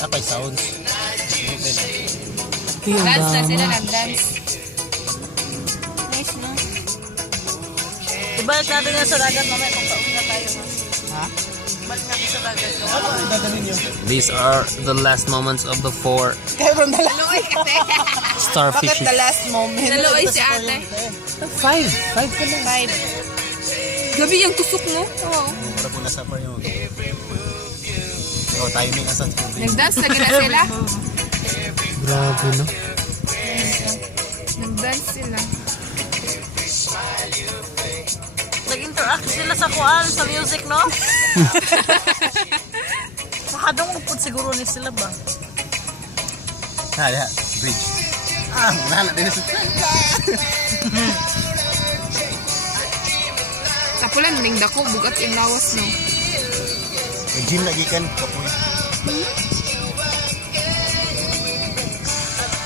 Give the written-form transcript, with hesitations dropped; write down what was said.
Apay sounds. Dance na sila, nag-dance. Nice, no? Ibalik natin yan sa dagat mamaya kung pauwi na tayo. Ha? Ibalik natin sa dagat. Ano ang dadalhin niyo? These are the last moments of the 4 Kaya ron na lang. Naluoy kasi. starfish. Bakit the last moment? Naluoy si ate. 5 ka lang. 5. Gabi yung tusok, no? Oo. Para po nasa pa yung timing asa. Nag-dance lagi na sila. Grabe, no? Nag-dance sila. Nag-interact sila sa kuan, sa music, no? Makadong upod siguro ni sila ba? Ha, bridge. Nahanap din sa Tapulan, ning dako, bugat yung lawas, no? gym lagi kan kapoy.